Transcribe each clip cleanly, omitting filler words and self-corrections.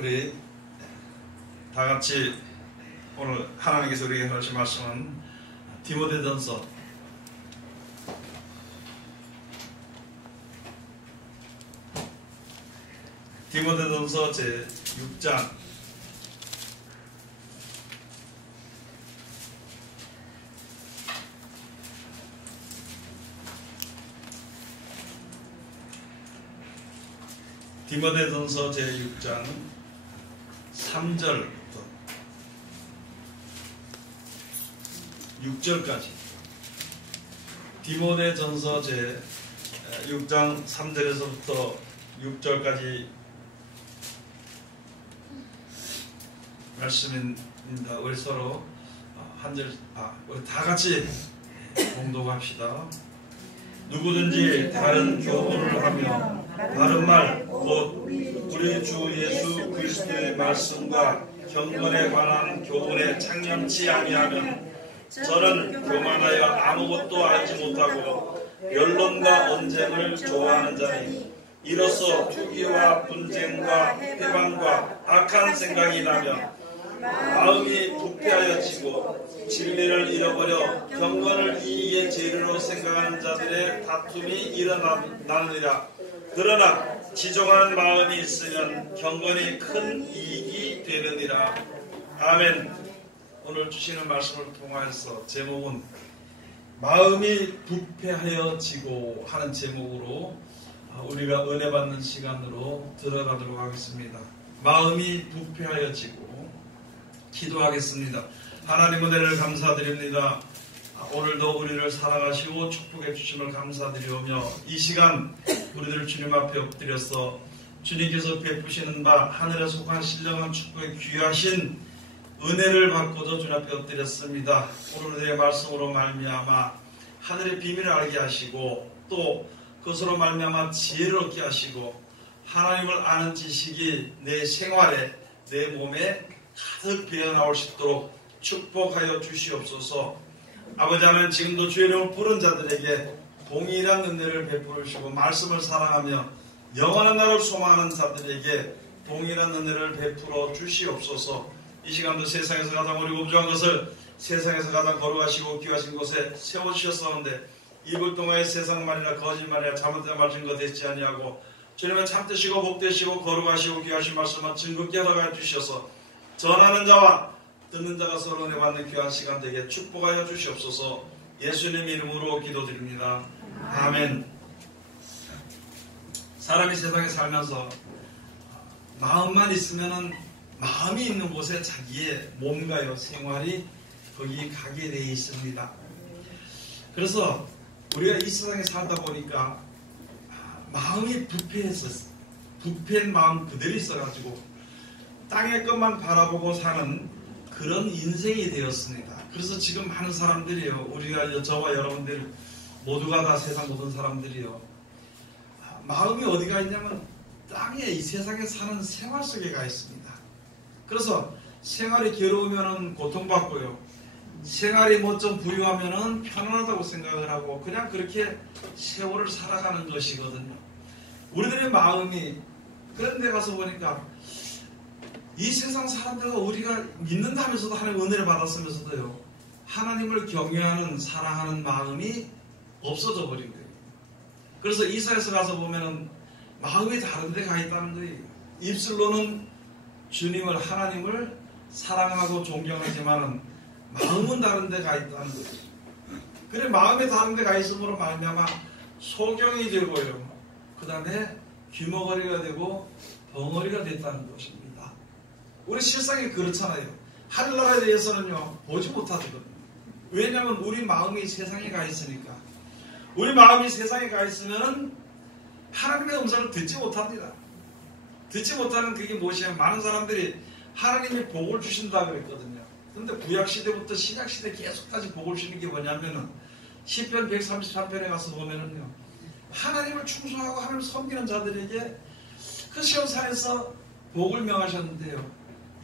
우리 다 같이 오늘 하나님께서 우리에게 하신 말씀은 디모데전서 6장 디모데전서 제6장 3절부터 6절까지 디모데전서 제6장 3절에서부터 6절까지 말씀입니다. 우리 서로 우리 다 같이 봉독합시다. 누구든지 다른 교훈을 하며 다른 말 곧 우리 주 예수 그리스도의 말씀과 경건에 관한 교훈에 창념치 아니하면 저는 교만하여 아무것도 알지 못하고 변론과 언쟁을 좋아하는 자니 이로써 투기와 분쟁과 회방과 악한 생각이 나며 마음이 부패하여지고 진리를 잃어버려 경건을 이익의 재료로 생각하는 자들의 다툼이 일어나느니라. 그러나 지종하는 마음이 있으면 경건이 큰 이익이 되느니라. 아멘. 오늘 주시는 말씀을 통해서 제목은 마음이 부패하여지고 하는 제목으로 우리가 은혜 받는 시간으로 들어가도록 하겠습니다. 마음이 부패하여지고 기도하겠습니다. 하나님 은혜를 감사드립니다. 오늘도 우리를 사랑하시고 축복해 주심을 감사드리오며 이 시간 우리들 주님 앞에 엎드려서 주님께서 베푸시는 바 하늘에 속한 신령한 축복에 귀하신 은혜를 받고도 주님 앞에 엎드렸습니다. 오늘의 말씀으로 말미암아 하늘의 비밀을 알게 하시고 또 그것으로 말미암아 지혜를 얻게 하시고 하나님을 아는 지식이 내 생활에 내 몸에 가득 배어나올 수 있도록 축복하여 주시옵소서. 아버지 하나님, 지금도 주의 이름을 부른 자들에게 동일한 은혜를 베푸시고 말씀을 사랑하며 영원한 날을 소망하는 자들에게 동일한 은혜를 베풀어 주시옵소서. 이 시간도 세상에서 가장 어리고 부족한 것을 세상에서 가장 거룩하시고 귀하신 곳에 세워주셨사온데 이불 동화의 세상 말이나 거짓말이나 잘못된 말 증거 되지 아니하고 주님은 참되시고 복되시고 거룩하시고 귀하신 말씀만 증거케 하여 주셔서 전하는 자와 듣는 자가 서로 은혜 받는 귀한 시간 되게 축복하여 주시옵소서. 예수님 이름으로 기도드립니다. 아멘. 사람이 세상에 살면서 마음만 있으면은 마음이 있는 곳에 자기의 몸과요 생활이 거기 가게 되어 있습니다. 그래서 우리가 이 세상에 살다 보니까 마음이 부패한 마음 그대로 있어가지고 땅의 것만 바라보고 사는 그런 인생이 되었습니다. 그래서 지금 많은 사람들이요, 우리가 저와 여러분들 모두가 다 세상 모든 사람들이요, 마음이 어디가 있냐면 땅에 이 세상에 사는 생활 속에 가 있습니다. 그래서 생활이 괴로우면 고통받고요, 생활이 뭐 좀 부유하면 편안하다고 생각을 하고 그냥 그렇게 세월을 살아가는 것이거든요. 우리들의 마음이 그런 데 가서 보니까 이 세상 사람들과 우리가 믿는다면서도 하나님의 은혜를 받았으면서도요, 하나님을 경외하는 사랑하는 마음이 없어져 버린 거예요. 그래서 이사야서 가서 보면은 마음이 다른 데 가 있다는 거예요. 입술로는 주님을 하나님을 사랑하고 존경하지만은 마음은 다른 데 가 있다는 거예요. 그래 마음이 다른 데 가 있음으로 말미암아 소경이 되고요, 그 다음에 귀머거리가 되고 벙어리가 됐다는 것입니다. 우리 실상이 그렇잖아요. 하늘나라에 대해서는요 보지 못하거든요. 왜냐하면 우리 마음이 세상에 가 있으니까. 우리 마음이 세상에 가 있으면 하나님의 음성을 듣지 못합니다. 듣지 못하는 그게 무엇이냐면 많은 사람들이 하나님이 복을 주신다 그랬거든요. 그런데 구약시대부터 신약시대 계속까지 복을 주는 게 뭐냐면은 시편 133편에 가서 보면은요, 하나님을 충성하고 하나님을 섬기는 자들에게 그 시험산에서 복을 명하셨는데요,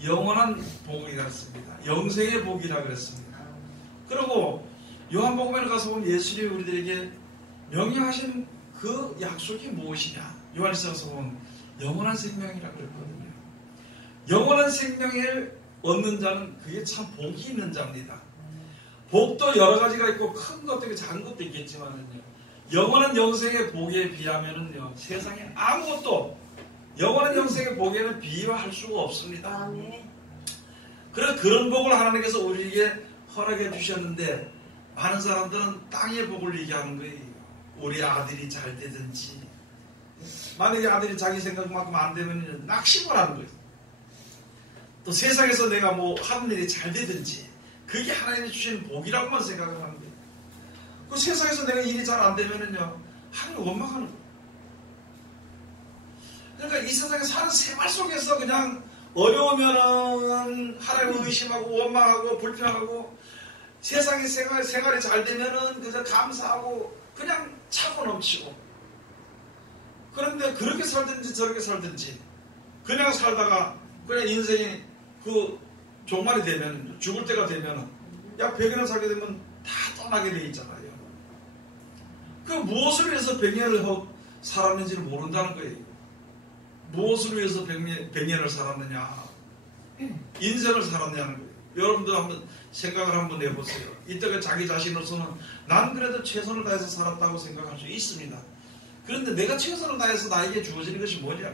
영원한 복이라 했습니다. 영생의 복이라 그랬습니다. 그리고 요한복음에 가서 보면 예수님이 우리들에게 명령하신 그 약속이 무엇이냐, 요한일서에서 보면 영원한 생명이라 그랬거든요. 영원한 생명을 얻는 자는 그게 참 복이 있는 자입니다. 복도 여러 가지가 있고 큰 것도 있고 작은 것도 있겠지만은요, 영원한 영생의 복에 비하면은요, 세상에 아무것도 영원한 영생의 복에는 비유할 수가 없습니다. 그래서 그런 복을 하나님께서 우리에게 허락해 주셨는데, 많은 사람들은 땅의 복을 얘기하는 거예요. 우리 아들이 잘 되든지, 만약에 아들이 자기 생각만큼 안 되면 낙심을 하는 거예요. 또 세상에서 내가 뭐 하는 일이 잘 되든지, 그게 하나님이 주신 복이라고만 생각을 하는 거예요. 그 세상에서 내가 일이 잘 안 되면은요, 하나님 원망하는 거예요. 그러니까 이 세상에 사는 생활 속에서 그냥 어려우면은 하나님을 의심하고 원망하고 불평하고, 세상의 생활이 잘 되면은 그저 감사하고 그냥 차고 넘치고. 그런데 그렇게 살든지 저렇게 살든지 그냥 살다가 그냥 인생이 그 종말이 되면, 죽을 때가 되면 약 100년을 살게 되면 다 떠나게 돼 있잖아요. 그 무엇을 위해서 100년을 살았는지를 모른다는 거예요. 무엇을 위해서 100년을 살았느냐, 인생을 살았냐는 거예요. 여러분도 한번 생각을 한번 해보세요. 이때가 자기 자신으로서는 난 그래도 최선을 다해서 살았다고 생각할 수 있습니다. 그런데 내가 최선을 다해서 나에게 주어지는 것이 뭐냐,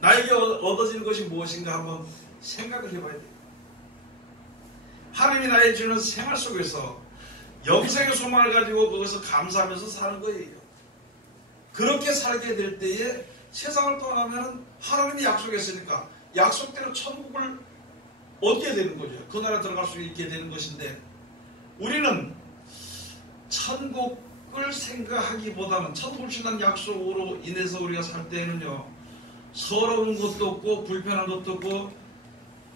나에게 얻어지는 것이 무엇인가 한번 생각을 해봐야 돼요. 하나님이 나에게 주는 생활 속에서 영생의 소망을 가지고 그것을 감사하면서 사는 거예요. 그렇게 살게 될 때에 세상을 떠나면 하나님이 약속했으니까 약속대로 천국을 얻게 되는 거죠. 그 나라에 들어갈 수 있게 되는 것인데, 우리는 천국을 생각하기보다는 천국을 주는 약속으로 인해서 우리가 살 때는요, 서러운 것도 없고 불편한 것도 없고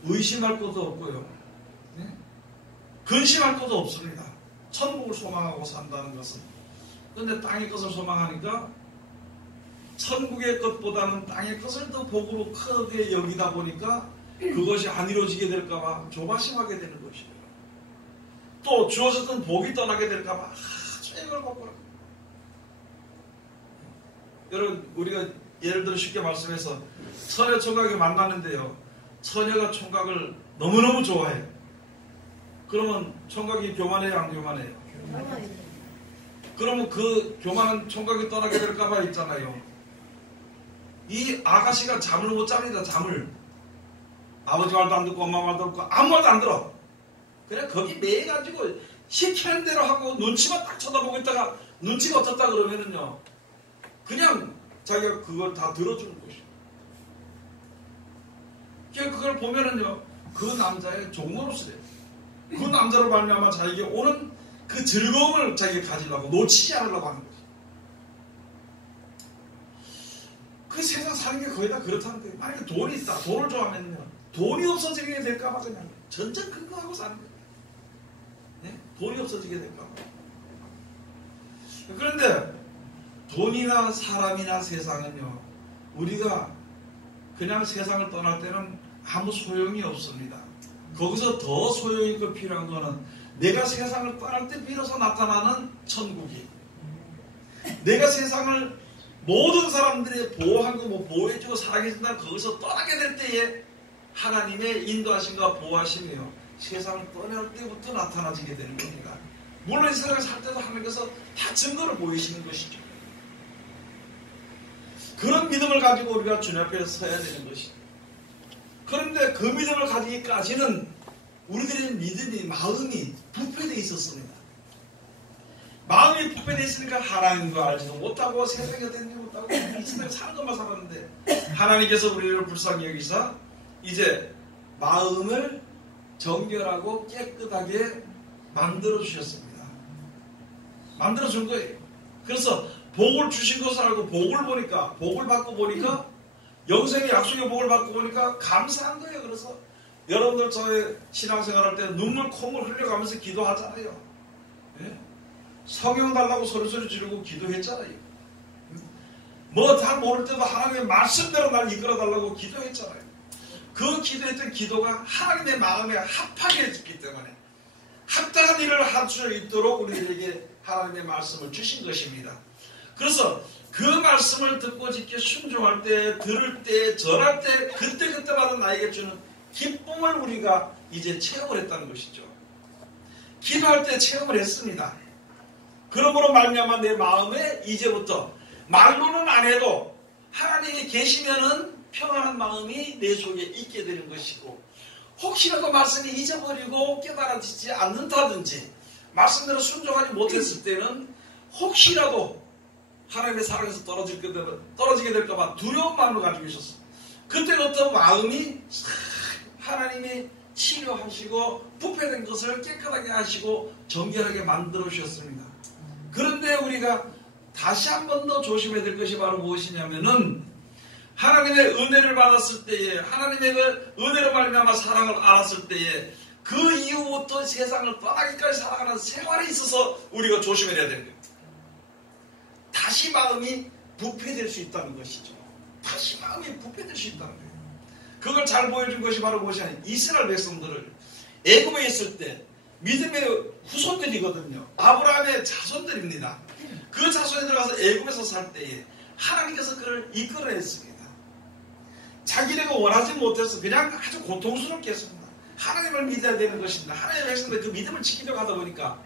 의심할 것도 없고요, 근심할 것도 없습니다. 천국을 소망하고 산다는 것은. 그런데 땅의 것을 소망하니까 천국의 것보다는 땅의 것을 더 복으로 크게 여기다 보니까 그것이 안 이루어지게 될까봐 조바심하게 되는 것이에요. 또 주어졌던 복이 떠나게 될까봐 아주 애걸 먹고. 여러분, 우리가 예를 들어 쉽게 말씀해서 처녀 총각이 만나는데요, 처녀가 총각을 너무너무 좋아해요. 그러면 총각이 교만해요, 안 교만해요? 그러면 그 교만한 총각이 떠나게 될까봐 있잖아요. 이 아가씨가 잠을 못 잡니다. 잠을. 아버지 말도 안 듣고 엄마 말도 안 듣고 아무 말도 안 들어. 그냥 거기 매여가지고 시키는 대로 하고 눈치만 딱 쳐다보고 있다가 눈치가 어떻다 그러면은요, 그냥 자기가 그걸 다 들어주는 것이에요. 그걸 보면은요, 그 남자의 종으로서 그 남자로 말미암아 자기에게 오는 그 즐거움을 자기가 가지려고, 놓치지 않으려고 하는 거죠. 그 세상 사는 게 거의 다 그렇다는 거예요. 만약에 돈이 있다, 돈을 좋아하면요, 돈이 없어지게 될까봐 그냥 전전 근거하고 사는 거예요. 네? 돈이 없어지게 될까봐. 그런데 돈이나 사람이나 세상은요, 우리가 그냥 세상을 떠날 때는 아무 소용이 없습니다. 거기서 더 소용이 있고 필요한 거는 내가 세상을 떠날 때 비로소 나타나는 천국이, 내가 세상을 모든 사람들이 보호하고 뭐 보호해주고 사랑해준다, 거기서 떠나게 될 때에 하나님의 인도하심과 보호하심이요, 세상을 떠날 때부터 나타나지게 되는 겁니다. 물론 이 세상을 살 때도 하나님께서 다 증거를 보이시는 것이죠. 그런 믿음을 가지고 우리가 주님 앞에 서야 되는 것이죠. 그런데 그 믿음을 가지기까지는 우리들의 믿음이, 마음이 부패되어 있었습니다. 마음이 부패되어 있으니까 하나님도 알지도 못하고 세상에 되는지 못하고 이 세상에 사는 것만 살았는데, 하나님께서 우리를 불쌍히 여기사 이제 마음을 정결하고 깨끗하게 만들어 주셨습니다. 만들어 준 거예요. 그래서 복을 주신 것을 알고 복을 보니까, 복을 받고 보니까, 영생의 약속의 복을 받고 보니까 감사한 거예요. 그래서 여러분들 저의 신앙생활 할 때 눈물 콧물 흘려가면서 기도하잖아요. 예? 성령 달라고 소리소리 지르고 기도했잖아요. 뭐 다 모를 때도 하나님의 말씀대로 날 이끌어 달라고 기도했잖아요. 그 기도했던 기도가 하나님의 마음에 합하게 해줬기 때문에 합당한 일을 할 수 있도록 우리들에게 하나님의 말씀을 주신 것입니다. 그래서 그 말씀을 듣고 지켜 순종할 때, 들을 때, 전할 때, 그때그때마다 나에게 주는 기쁨을 우리가 이제 체험을 했다는 것이죠. 기도할 때 체험을 했습니다. 그러므로 말미암아 내 마음에 이제부터 말로는 안 해도 하나님이 계시면은 평안한 마음이 내 속에 있게 되는 것이고, 혹시라도 말씀이 잊어버리고 깨달아지지 않는다든지 말씀대로 순종하지 못했을 때는 혹시라도 하나님의 사랑에서 떨어지게 될까봐 두려운 마음을 가지고 있었어요. 그때부터 마음이 하나님이 치료하시고 부패된 것을 깨끗하게 하시고 정결하게 만들어 주셨습니다. 그런데 우리가 다시 한 번 더 조심해야 될 것이 바로 무엇이냐면은, 하나님의 은혜를 받았을 때에, 하나님의 은혜로 말미암아 사랑을 알았을 때에 그 이후부터 세상을 떠나기까지 살아가는 생활에 있어서 우리가 조심해야 되는 거예요. 다시 마음이 부패될 수 있다는 것이죠. 다시 마음이 부패될 수 있다는 거예요. 그걸 잘 보여준 것이 바로 무엇이 아니에요. 이스라엘 백성들을 애굽에 있을 때 믿음의 후손들이거든요. 아브라함의 자손들입니다. 그 자손이 들어가서 애굽에서 살 때에 하나님께서 그를 이끌어냈습니다. 자기네가 원하지 못해서 그냥 아주 고통스럽게 했습니다. 하나님을 믿어야 되는 것입니다. 하나님의 백성들 그 믿음을 지키려고 하다 보니까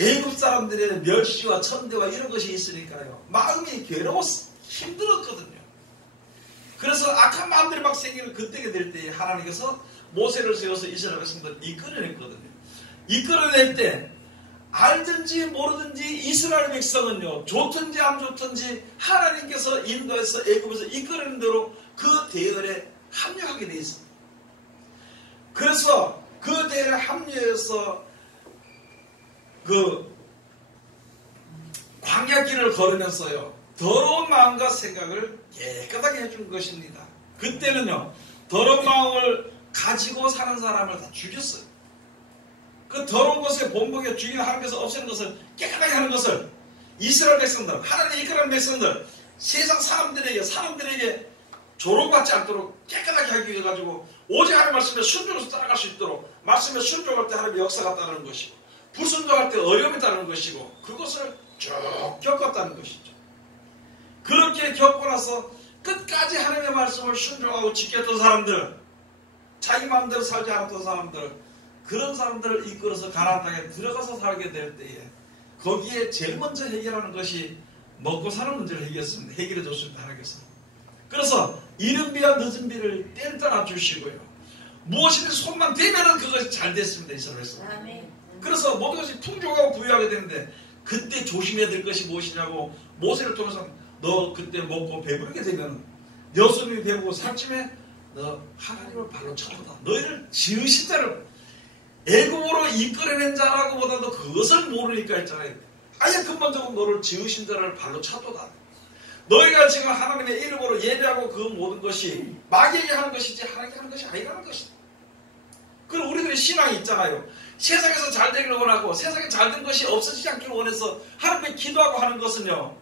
애굽 사람들의 멸시와 천대와 이런 것이 있으니까요, 마음이 괴로웠어, 힘들었거든요. 그래서 악한 마음들이 막 생기는 그때가 될 때에 하나님께서 모세를 세워서 이스라엘 백성들을 이끌어냈거든요. 이끌어낼 때 알든지 모르든지 이스라엘 백성은요, 좋든지 안 좋든지 하나님께서 인도해서 애굽에서 이끌어낸 대로 그 대열에 합류하게 돼 있습니다. 그래서 그 대열에 합류해서 그 광야길을 걸으면서요, 더러운 마음과 생각을 깨끗하게 해준 것입니다. 그때는요, 더러운 마음을 가지고 사는 사람을 다 죽였어요. 그 더러운 것에 본보기에 죽이는 하나님께서 없애는 것을 깨끗하게 하는 것을 이스라엘 백성들, 하나님의 이끌어낸 백성들, 세상 사람들에게 조롱받지 않도록 깨끗하게 하기 위해 가지고 오직 하나님 말씀에 순종해서 따라갈 수 있도록, 말씀에 순종할 때 하나님의 역사가 따르는 것이고, 불순종할 때 어려움이 따르는 것이고, 그것을 쭉 겪었다는 것이죠. 그렇게 겪고 나서 끝까지 하나님의 말씀을 순종하고 지켰던 사람들, 자기 마음대로 살지 않았던 사람들, 그런 사람들을 이끌어서 가나안 땅에 들어가서 살게 될 때에 거기에 제일 먼저 해결하는 것이 먹고 사는 문제를 해결해 줬습니다. 하나님께서. 그래서 이른 비와 늦은 비를 뗄 따라 주시고요, 무엇이든 손만 대면은 그것이 잘 됐습니다. 이스라엘에서. 그래서 모든 것이 풍족하고 부유하게 되는데, 그때 조심해야 될 것이 무엇이냐고 모세를 통해서, 너 그때 먹고 배부르게 되면 여수님이 배부르고 살쯤에 너 하나님을 발로 쳐보다. 너희를 지으신 자를, 애굽으로 이끌어낸 자라고 보다도 그것을 모르니까 했잖아요. 아예 근본적으로 너를 지으신 자를 발로 차도다. 너희가 지금 하나님의 이름으로 예배하고 그 모든 것이 마귀에게 하는 것이지 하나님께 하는 것이 아니라는 것이다. 그리고 우리들의 신앙이 있잖아요. 세상에서 잘 되기를 원하고 세상에 잘된 것이 없어지지 않기를 원해서 하나님께 기도하고 하는 것은요,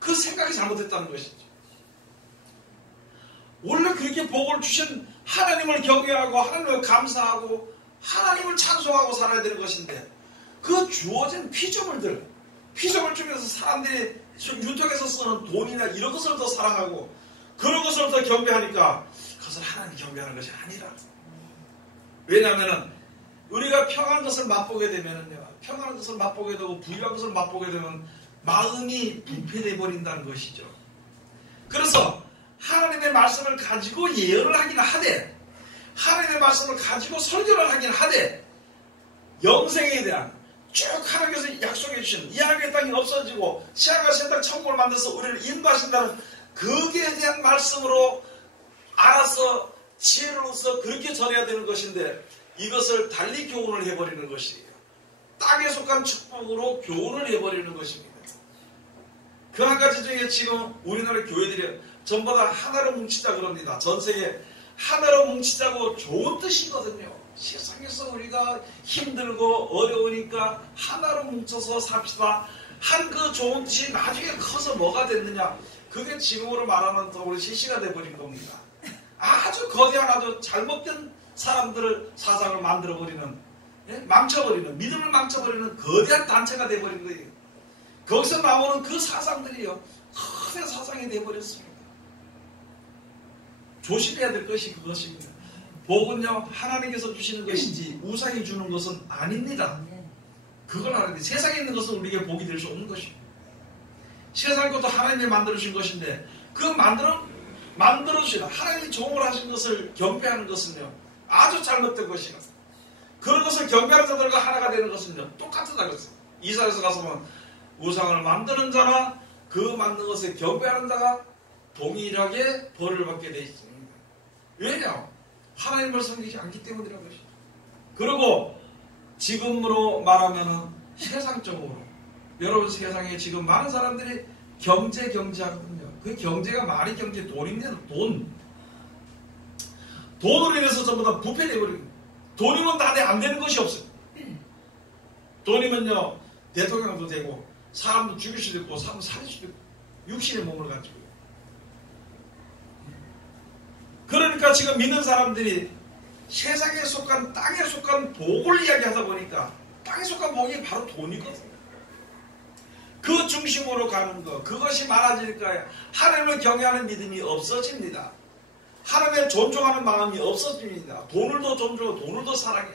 그 생각이 잘못됐다는 것이죠. 원래 그렇게 복을 주신 하나님을 경외하고 하나님을 감사하고 하나님을 찬송하고 살아야 되는 것인데, 그 주어진 피조물들, 피조물 중에서 사람들이 유통해서 쓰는 돈이나 이런 것을 더 사랑하고 그런 것을 더 경배하니까 그것을 하나님 경배하는 것이 아니라. 왜냐하면 우리가 평안한 것을 맛보게 되면요, 평안한 것을 맛보게 되고 부유한 것을 맛보게 되면 마음이 부패되어 버린다는 것이죠. 그래서 하나님의 말씀을 가지고 예언을 하긴 하되, 하나님의 말씀을 가지고 설교를 하긴 하되, 영생에 대한 쭉 하나님께서 약속해 주신 이 하나님의 땅이 없어지고 시아가 새 땅 천국을 만들어서 우리를 인도하신다는 거기에 대한 말씀으로 알아서 지혜로서 그렇게 전해야 되는 것인데, 이것을 달리 교훈을 해버리는 것이에요. 땅에 속한 축복으로 교훈을 해버리는 것입니다. 그 한 가지 중에 지금 우리나라 교회들이 전부 다 하나로 뭉치자 그럽니다. 전 세계 하나로 뭉치자고 좋은 뜻이거든요. 세상에서 우리가 힘들고 어려우니까 하나로 뭉쳐서 삽시다 한 그 좋은 뜻이 나중에 커서 뭐가 됐느냐, 그게 지금으로 말하면 더 우리 시시가 돼버린 겁니다. 아주 거대한 아주 잘못된 사람들을 사상을 만들어버리는, 망쳐버리는, 믿음을 망쳐버리는 거대한 단체가 돼버린 거예요. 거기서 나오는 그 사상들이요, 큰 사상이 되어버렸습니다. 조심해야 될 것이 그것입니다. 복은요, 하나님께서 주시는 것이지 우상이 주는 것은 아닙니다. 그걸 알아야 돼. 세상에 있는 것은 우리에게 복이 될 수 없는 것입니다. 세상 것도 하나님이 만들어주신 것인데 그 만들어주신 하나님이 종을 하신 것을 경배하는 것은요 아주 잘못된 것이라. 그런 것을 경배하는 자들과 하나가 되는 것은요 똑같다고 했어요. 이사야서 가서 보면 우상을 만드는 자나 그 만든 것에 경배하는 자가 동일하게 벌을 받게 되어 있습니다. 왜냐? 하나님을 섬기지 않기 때문이라는 것이죠. 그리고 지금으로 말하면 세상적으로 여러분 세상에 지금 많은 사람들이 경제하거든요. 그 경제가 말이 경제 돈입니다. 돈으로 인해서 전부 다 부패되어버리고 돈이면 다 안 되는 것이 없어요. 돈이면요 대통령도 되고 사람도 죽일 수도 있고 사람 살릴 수도 있고 육신의 몸을 가지고. 그러니까 지금 믿는 사람들이 세상에 속한 땅에 속한 복을 이야기하다 보니까 땅에 속한 복이 바로 돈이거든요. 그 중심으로 가는 것 그것이 많아지니까 하나님을 경외하는 믿음이 없어집니다. 하나님을 존중하는 마음이 없어집니다. 돈을 더 존중하고 돈을 더 사랑해.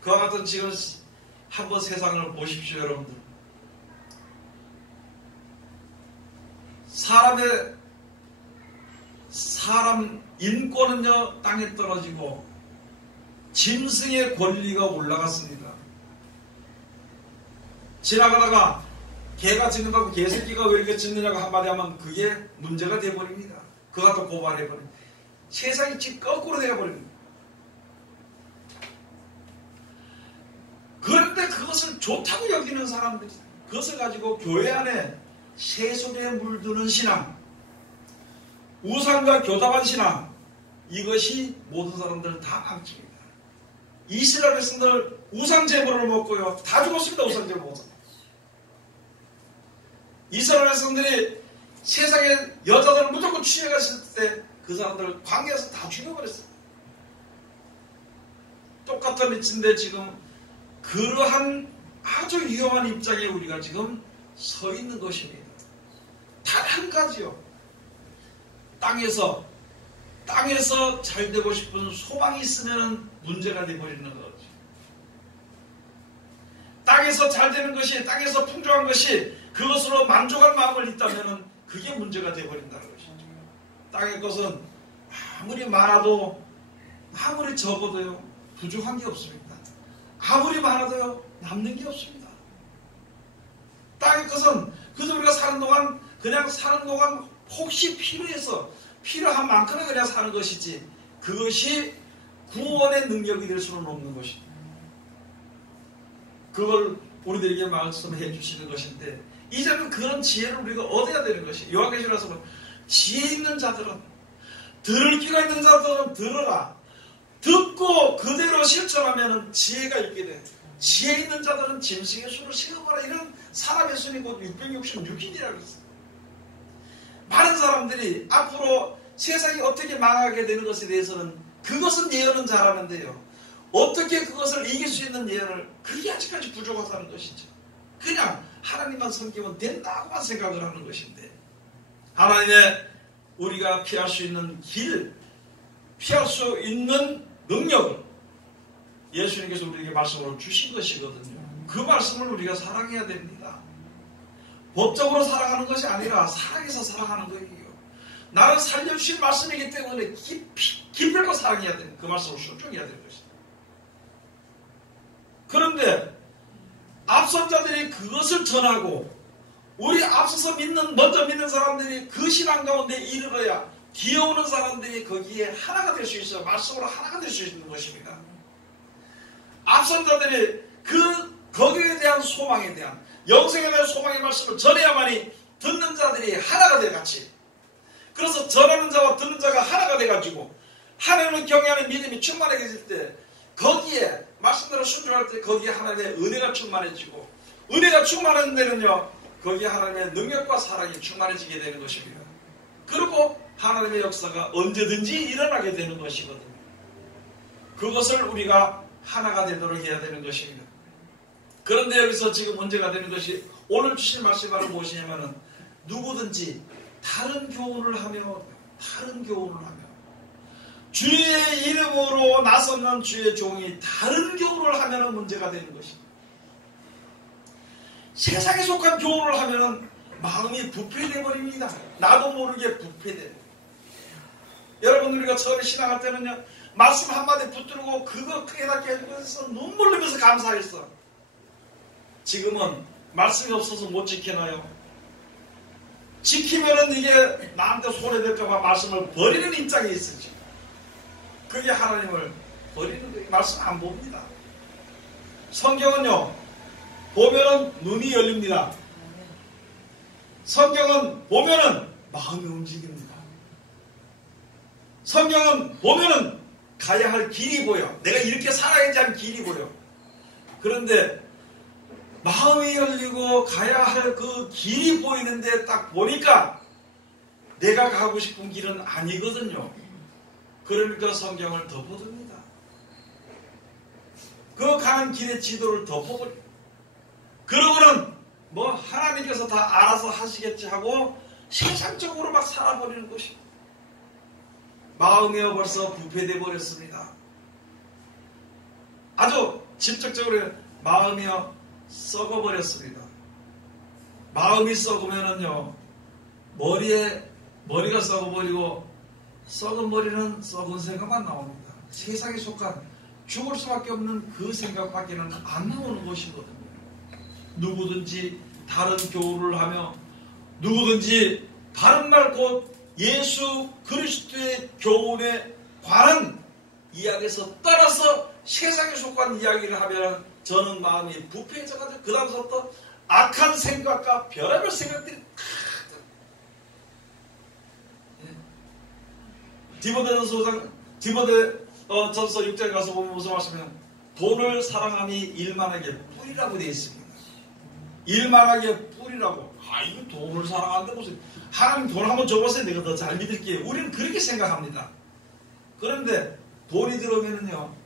그와 같은 지금 한번 세상을 보십시오. 여러분들 사람 인권은요 땅에 떨어지고 짐승의 권리가 올라갔습니다. 지나가다가 개가 짖는다고 개새끼가 왜 이렇게 짖느냐고 한마디 하면 그게 문제가 돼버립니다. 그거 갖다 고발해버립니다. 세상이 집 거꾸로 되어버립니다. 그런데 그것을 좋다고 여기는 사람들이 그것을 가지고 교회 안에 세속에 물드는 신앙 우상과 교잡한 신앙 이것이 모든 사람들을 다 망칩니다. 이스라엘 백성들 우상 제물을 먹고요 다 죽었습니다. 우상 제물 먹어서 이스라엘 백성들이 세상에 여자들을 무조건 취해갔을 때 그 사람들을 광야에서 다 죽여버렸어요. 똑같은 위치인데 지금 그러한 아주 위험한 입장에 우리가 지금 서 있는 것입니다. 단 한 가지요. 땅에서 잘 되고 싶은 소망이 있으면 문제가 되어버리는 거죠. 땅에서 잘 되는 것이 땅에서 풍족한 것이 그것으로 만족할 마음을 있다면 그게 문제가 되어버린다는 것이죠. 땅의 것은 아무리 많아도 아무리 적어도요 부족한 게 없습니다. 아무리 많아도요 남는 게 없습니다. 땅의 것은 그래서 우리가 사는 동안 그냥 사는 동안 혹시 필요해서 필요한 만큼은 그냥 사는 것이지 그것이 구원의 능력이 될 수는 없는 것입니다. 그걸 우리들에게 말씀해 주시는 것인데 이제는 그런 지혜를 우리가 얻어야 되는 것이 요한계시록에서 지혜 있는 자들은 들을 귀가 있는 자들은 들어라. 듣고 그대로 실천하면 지혜가 있게 돼. 지혜 있는 자들은 짐승의 수를 세어보라. 이런 사람의 수는 곧 666인이라고 했어요. 많은 사람들이 앞으로 세상이 어떻게 망하게 되는 것에 대해서는 그것은 예언은 잘하는데요. 어떻게 그것을 이길 수 있는 예언을 그게 아직까지 부족하다는 것이죠. 그냥 하나님만 섬기면 된다고만 생각을 하는 것인데 하나님의 우리가 피할 수 있는 길, 피할 수 있는 능력을 예수님께서 우리에게 말씀으로 주신 것이거든요. 그 말씀을 우리가 사랑해야 됩니다. 법적으로 사랑하는 것이 아니라 사랑해서 사랑하는 거예요. 나를 살려주신 말씀이기 때문에 깊이 사랑해야 되는 그 말씀을 순종해야 되는 것입니다. 그런데 앞선 자들이 그것을 전하고 우리 앞서서 먼저 믿는 사람들이 그 신앙 가운데 이르러야 기어오는 사람들이 거기에 하나가 될 수 있어요. 말씀으로 하나가 될 수 있는 것입니다. 앞선 자들이 거기에 대한 소망에 대한 영생에 대한 소망의 말씀을 전해야만이 듣는 자들이 하나가 돼같이 그래서 전하는 자와 듣는 자가 하나가 돼가지고 하나님을 경외하는 믿음이 충만해질 때 거기에 말씀대로 순종할 때 거기에 하나님의 은혜가 충만해지고 은혜가 충만한 데는요 거기에 하나님의 능력과 사랑이 충만해지게 되는 것입니다. 그리고 하나님의 역사가 언제든지 일어나게 되는 것이거든요. 그것을 우리가 하나가 되도록 해야 되는 것입니다. 그런데 여기서 지금 문제가 되는 것이 오늘 주신 말씀이 바로 무엇이냐면은 누구든지 다른 교훈을 하며 주의 이름으로 나서는 주의 종이 다른 교훈을 하면 문제가 되는 것입니다. 세상에 속한 교훈을 하면 마음이 부패돼 버립니다. 나도 모르게 부패돼. 여러분, 우리가 처음에 신앙할 때는요, 말씀 한마디 붙들고 그거 깨닫게 해주면서 눈물 흘리면서 감사했어. 지금은 말씀이 없어서 못 지켜놔요. 지키면은 이게 나한테 손해될까봐 말씀을 버리는 입장에 있었죠. 그게 하나님을 버리는 거예요. 말씀 안 봅니다. 성경은요, 보면은 눈이 열립니다. 성경은 보면은 마음이 움직입니다. 성경은 보면은 가야 할 길이 보여. 내가 이렇게 살아야지 하는 길이 보여. 그런데 마음이 열리고 가야 할 그 길이 보이는데 딱 보니까 내가 가고 싶은 길은 아니거든요. 그러니까 성경을 덮어둡니다. 그 가는 길의 지도를 덮어버려. 그러고는 뭐 하나님께서 다 알아서 하시겠지 하고 세상적으로 막 살아버리는 것입니다. 마음이 벌써 부패되어 버렸습니다. 아주 직접적으로 마음이요 썩어버렸습니다. 마음이 썩으면은요, 머리가 썩어버리고, 썩은 머리는 썩은 생각만 나옵니다. 세상에 속한 죽을 수밖에 없는 그 생각밖에는 안 나오는 것이거든요. 누구든지 다른 교훈을 하며, 누구든지 바른 말 곧 예수 그리스도의 교훈에 관한 이야기에서 따라서 세상에 속한 이야기를 하면 저는 마음이 부패해져가지고 그 다음부터 악한 생각과 별의별 생각들이 다 디모데전서 6장에 가서 보면 무슨 말씀이냐면 돈을 사랑함이 일만하게 뿌리라고 되어 있습니다. 일만하게 뿌리라고. 이거 돈을 사랑하는데 무슨 하나님 돈 한번 줘보세요. 내가 더 잘 믿을게요. 우리는 그렇게 생각합니다. 그런데 돈이 들어오면은요,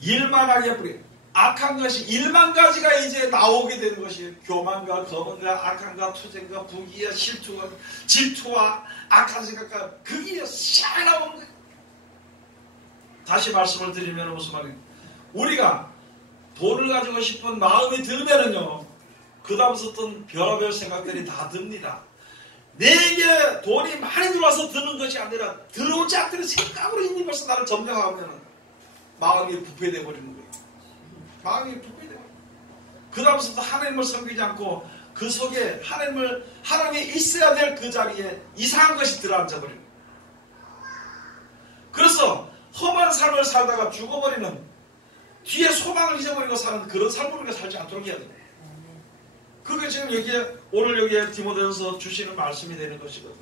일만하게 뿌리. 악한 것이 1만 가지가 이제 나오게 되는 것이에요. 교만과 거만과 악한과 투쟁과 부귀와 실투와 질투와 악한 생각과 그게 싹 나오는 거예요. 다시 말씀을 드리면 무슨 말이에요? 우리가 돈을 가지고 싶은 마음이 들면은요, 그 다음부터는 별의별 생각들이 다 듭니다. 내게 돈이 많이 들어와서 드는 것이 아니라 들어오지 않는 생각으로 이미 벌써 나를 점령하면 마음이 부패되어 버리는 거예요. 마음이 부패되어. 그 다음부터 하나님을 섬기지 않고 그 속에 하나님이 있어야 될 그 자리에 이상한 것이 들어앉아버립니다. 그래서 험한 삶을 살다가 죽어버리는, 뒤에 소망을 잊어버리고 사는 그런 삶을 우리가 살지 않도록 해야 됩니다. 그게 지금 여기에 오늘 여기에 디모데전서 주시는 말씀이 되는 것이거든요.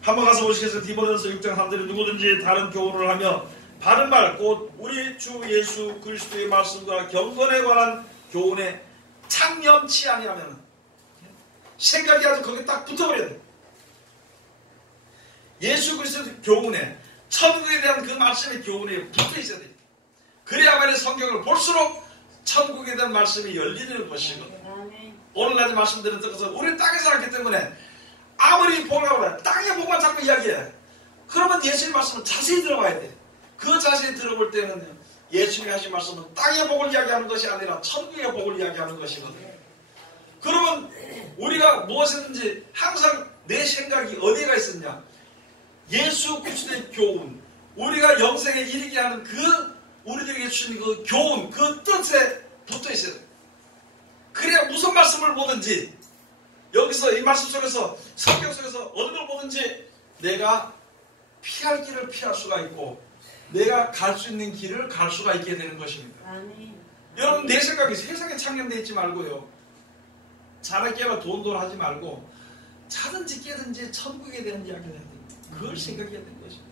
한번 가서 보시겠어요? 디모데전서 6장 3절에 누구든지 다른 교훈을 하며 바른 말 곧 우리 주 예수 그리스도의 말씀과 경건에 관한 교훈에 창념치 아니하면 생각이 아주 거기에 딱 붙어버려야 돼. 예수 그리스도의 교훈에, 천국에 대한 그 말씀의 교훈에 붙어 있어야 돼. 그래야만이 성경을 볼수록 천국에 대한 말씀이 열리는 것이거든. 오늘날 말씀드린 것은 우리 땅에 살았기 때문에 아무리 보려고 해, 땅에 보고만 자꾸 이야기해. 그러면 예수의 말씀은 자세히 들어봐야 돼. 그 자세히 들어볼 때는 예수님이 하신 말씀은 땅의 복을 이야기하는 것이 아니라 천국의 복을 이야기하는 것이거든요. 그러면 우리가 무엇이든지 항상 내 생각이 어디가 있었냐? 예수 그리스도의 교훈, 우리가 영생에 이르게 하는 그 우리들에게 주신 그 교훈, 그 뜻에 붙어 있어야 돼요. 그래야 무슨 말씀을 보든지, 여기서 이 말씀 속에서, 성경 속에서 어느 걸 보든지 내가 피할 길을 피할 수가 있고 내가 갈 수 있는 길을 갈 수가 있게 되는 것입니다. 여러분, 내 생각이 세상에 창념되어 있지 말고요, 자네 깨봐 돈돈 하지 말고 자든지 깨든지 천국에 대한 이야기를 해야 됩니다. 그걸 생각해야 되는 것입니다.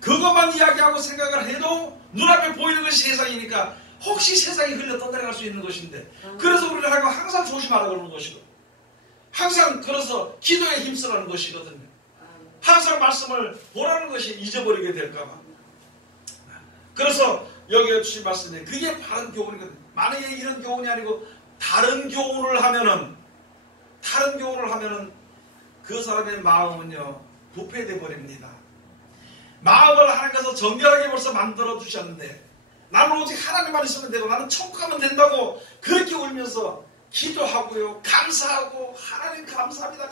그것만 이야기하고 생각을 해도 눈앞에 보이는 것이 세상이니까 혹시 세상이 흘려 떠내려갈 수 있는 것인데, 그래서 우리를 하고 항상 조심하라고 그러는 것이고, 항상 그래서 기도에 힘쓰라는 것이거든요. 항상 말씀을 보라는 것이 잊어버리게 될까봐. 그래서 여기에 주신 말씀인데 그게 바른 교훈이거든요. 만약에 이런 교훈이 아니고 다른 교훈을 하면은 다른 교훈을 하면은 그 사람의 마음은요 부패돼 버립니다. 마음을 하나님께서 정결하게 벌써 만들어 주셨는데 나는 오직 하나님만 있으면 되고 나는 천국 가면 된다고 그렇게 울면서 기도하고요 감사하고 하나님 감사합니다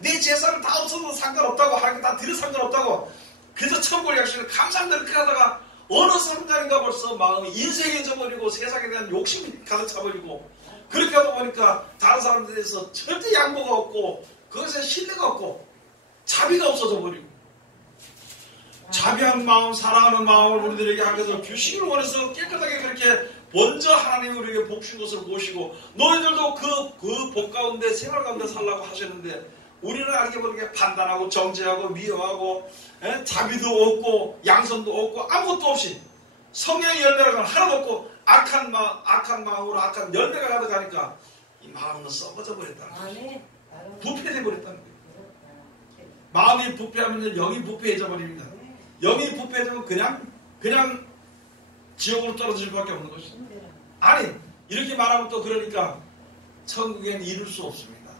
내 재산을 다 없어도 상관없다고 하나님 다 드려 상관없다고 그저 천국을 약속을 감사합니다 이렇게 하다가 어느 순간인가 벌써 마음이 인생해져 버리고 세상에 대한 욕심이 가득 차버리고 그렇게 하다 보니까 다른 사람들에 대해서 절대 양보가 없고 그것에 신뢰가 없고 자비가 없어져 버리고 자비한 마음, 사랑하는 마음을 우리들에게 하면서 주시기를 원해서 깨끗하게 그렇게 먼저 하나님이 우리에게 복 준 것을 보시고 너희들도 그 복 가운데 생활 가운데 살라고 하셨는데 우리는 알게 모르게 판단하고 정죄하고 미워하고 자비도 없고 양선도 없고 아무것도 없이 성령의 열매가 하나도 없고 악한 마음으로 악한 열매가 가득하니까 이 마음은 썩어져 버렸다는 거죠. 부패돼 버렸다는 거예요. 마음이 부패하면 영이 부패해져 버립니다. 영이 부패되면 그냥 지옥으로 떨어질 수밖에 없는 것이죠. 아니 이렇게 말하면 또 그러니까 천국엔 이룰 수 없습니다.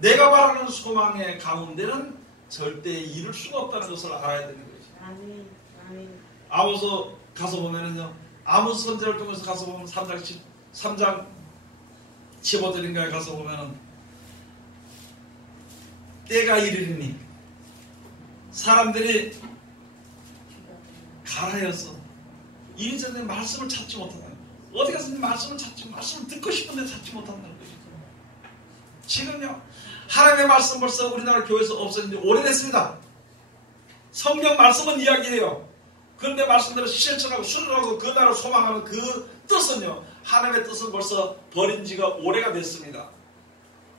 내가 말하는 소망의 가운데는 절대 이룰 수가 없다는 것을 알아야 되는 거죠. 아모스 가서 보면은요 아모스 선지자를 통해서 가서 보면 3장 15절인가에 가서 보면은 때가 이르리니 사람들이 가라였어. 이리저리 말씀을 찾지 못한다. 어디 가서 말씀을 듣고 싶은데 찾지 못한다는 거죠. 지금요 하나님의 말씀 벌써 우리나라 교회에서 없어진 지 오래됐습니다. 성경 말씀은 이야기해요. 그런데 말씀대로 실천하고 순종하고 그 나라를 소망하는 그 뜻은요 하나님의 뜻은 벌써 버린 지가 오래가 됐습니다.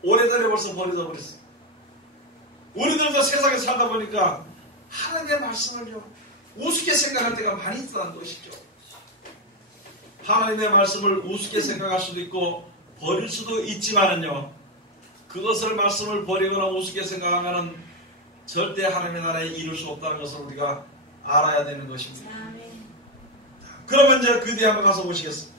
오래전에 벌써 버려져 버렸어요. 우리들도 세상에 살다 보니까 하나님의 말씀을요 우습게 생각할 때가 많이 있다는 것이죠. 하나님의 말씀을 우습게 생각할 수도 있고 버릴 수도 있지만은요 그것을 말씀을 버리거나 우습게 생각하면은 절대 하나님의 나라에 이룰 수 없다는 것을 우리가 알아야 되는 것입니다. 그러면 이제 그 뒤에 한번 가서 보시겠습니다.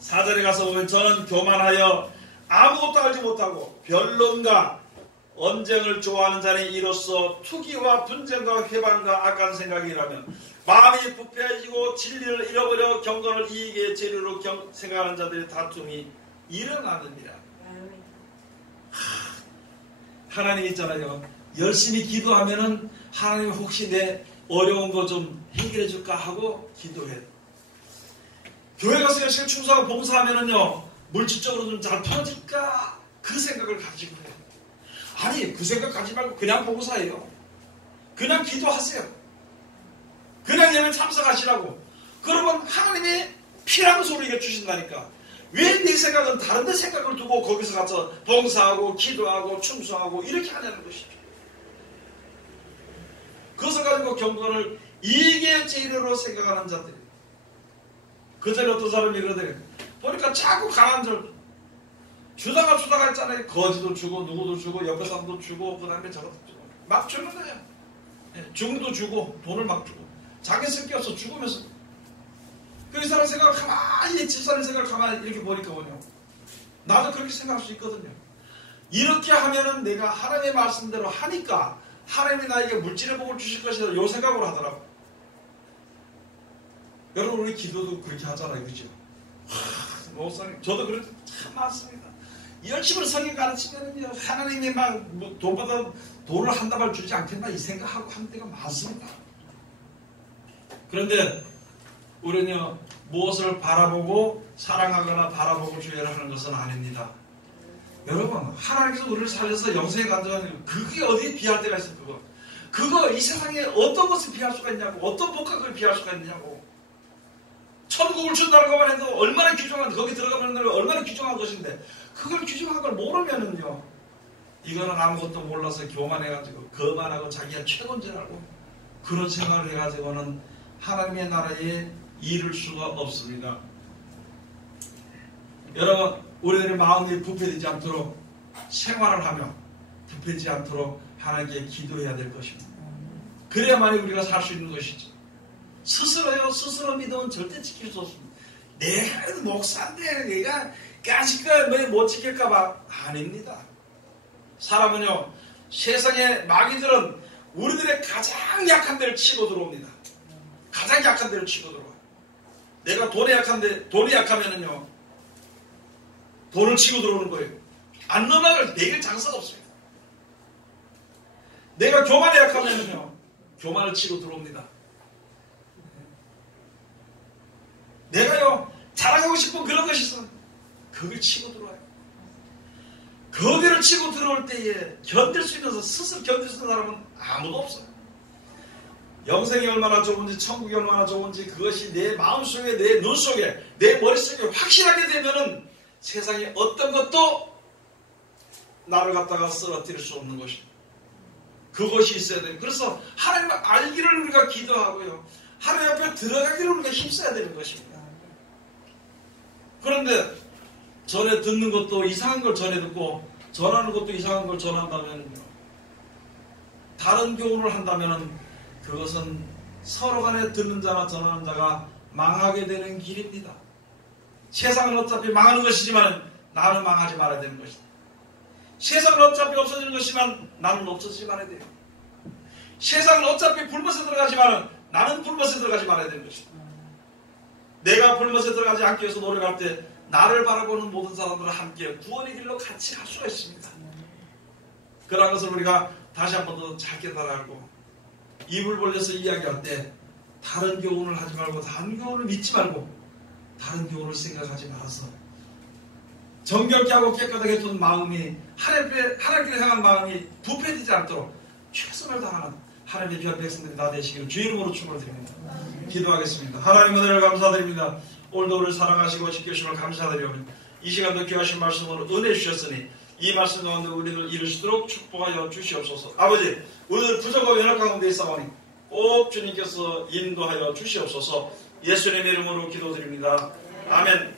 4절에 가서 보면 저는 교만하여 아무것도 알지 못하고 변론과 언쟁을 좋아하는 자는 이로써 투기와 분쟁과 회방과 악한 생각이라면 마음이 부패해지고 진리를 잃어버려 경건을 이익의 재료로 생각하는 자들의 다툼이 일어나느니라. 하나님 있잖아요. 열심히 기도하면은 하나님 혹시 내 어려운 거 좀 해결해 줄까 하고 기도해. 교회 가서 열심히 충성하고 봉사하면은요 물질적으로 좀 잘 풀어질까 그 생각을 가지고 해요. 아니 그 생각 가지 말고 그냥 봉사해요. 그냥 기도하세요. 그냥 예배 참석하시라고. 그러면 하나님이 필요한 소리가 주신다니까. 왜 내 생각은 다른 데 생각을 두고 거기서 가서 봉사하고 기도하고 충성하고 이렇게 하냐는 것이죠. 그것을 가지고 경건을 이익의 재료로 생각하는 자들이. 그 전에 어떤 사람이 그러더래요. 보니까 자꾸 강한 절 주다가 했잖아요. 거지도 주고 누구도 주고 옆에 사람도 주고 그 다음에 저것도 주고 막 주는 거예요. 중도 주고 돈을 막 주고 자기 쓸 게 없어 죽으면서 그 사람 생각을 가만히 집사람 생각을 가만히 이렇게 보니까 뭐냐 나도 그렇게 생각할 수 있거든요. 이렇게 하면은 내가 하나님의 말씀대로 하니까 하나님이 나에게 물질의 복을 주실 것이다 요 생각으로 하더라고. 여러분 우리 기도도 그렇게 하잖아요. 그죠? 목사님 저도 그런 참 많습니다. 열심히 성경 가르치면은요 하나님이 막 돈보다 돈을 한 다발 주지 않겠나 이 생각하고 하는 때가 많습니다. 그런데 우리는요 무엇을 바라보고 사랑하거나 바라보고 주의를 하는 것은 아닙니다. 여러분 하나님께서 우리를 살려서 영생에 간다는 그게 어디에 비할 때가 있어요. 그거 이 세상에 어떤 것을 비할 수가 있냐고 어떤 복학을 비할 수가 있냐고. 천국을 준다는 것만 해도 얼마나 귀중한 거기 들어가면 얼마나 귀중한 것인데 그걸 귀중한 걸 모르면은요 이거는 아무것도 몰라서 교만해가지고 거만하고 자기가 최고인 줄 알고 그런 생각을 해가지고는 하나님의 나라에 이룰 수가 없습니다. 여러분 우리들의 마음이 부패되지 않도록 생활을 하며 부패되지 않도록 하나님께 기도해야 될 것입니다. 그래야만이 우리가 살 수 있는 것이죠. 스스로 믿음은 절대 지킬 수 없습니다. 내가 목사인데 내가 까짓거 못 지킬까봐 아닙니다. 사람은요, 세상의 마귀들은 우리들의 가장 약한 데를 치고 들어옵니다. 가장 약한 데를 치고 들어와요. 내가 돈이 약하면은요, 돈을 치고 들어오는 거예요. 안 넘어갈 매일 장사가 없습니다. 내가 교만에 약하면은요, 교만을 치고 들어옵니다. 내가요, 자랑하고 싶은 그런 것이 있어. 그걸 치고 들어와요. 거기를 치고 들어올 때에 견딜 수 있는, 스스로 견딜 수 있는 사람은 아무도 없어요. 영생이 얼마나 좋은지, 천국이 얼마나 좋은지, 그것이 내 마음속에, 내 눈속에, 내 머릿속에 확실하게 되면은 세상에 어떤 것도 나를 갖다가 쓰러뜨릴 수 없는 것입니다. 그것이 있어야 돼요. 그래서 하나님을 알기를 우리가 기도하고요, 하나님 앞에 들어가기를 우리가 힘써야 되는 것입니다. 그런데 전에 듣는 것도 이상한 걸 전해 듣고 전하는 것도 이상한 걸 전한다면, 다른 교훈을 한다면 그것은 서로 간에 듣는 자나 전하는 자가 망하게 되는 길입니다. 세상은 어차피 망하는 것이지만 나는 망하지 말아야 되는 것이다. 세상은 어차피 없어지는 것이지만 나는 없어지지 말아야 돼요. 세상은 어차피 불못에 들어가지만 나는 불못에 들어가지 말아야 되는 것이다. 내가 불못에 들어가지 않기 위해서 노력할 때 나를 바라보는 모든 사람들과 함께 구원의 길로 같이 갈 수가 있습니다. 그러한 것을 우리가 다시 한 번 더 잘 깨달아고, 입을 벌려서 이야기할 때 다른 교훈을 하지 말고, 다른 교훈을 믿지 말고, 다른 교훈을 생각하지 말아서 정결케 하고 깨끗하게 둔 마음이, 하나님께 향한 마음이 부패되지 않도록 최선을 다하는 하나님의 귀한 백성들이 다 되시기를 주의 이름으로 축원드립니다. 기도하겠습니다. 하나님 은혜를 감사드립니다. 오늘도 우리를 사랑하시고 지켜주심을 감사드리오며, 이 시간도 귀하신 말씀으로 은혜 주셨으니 이 말씀 가운데 우리를 이루시도록 축복하여 주시옵소서. 아버지, 우리들 부족하고 연약한 가운데 있사오니 꼭 주님께서 인도하여 주시옵소서. 예수님의 이름으로 기도드립니다. 아멘.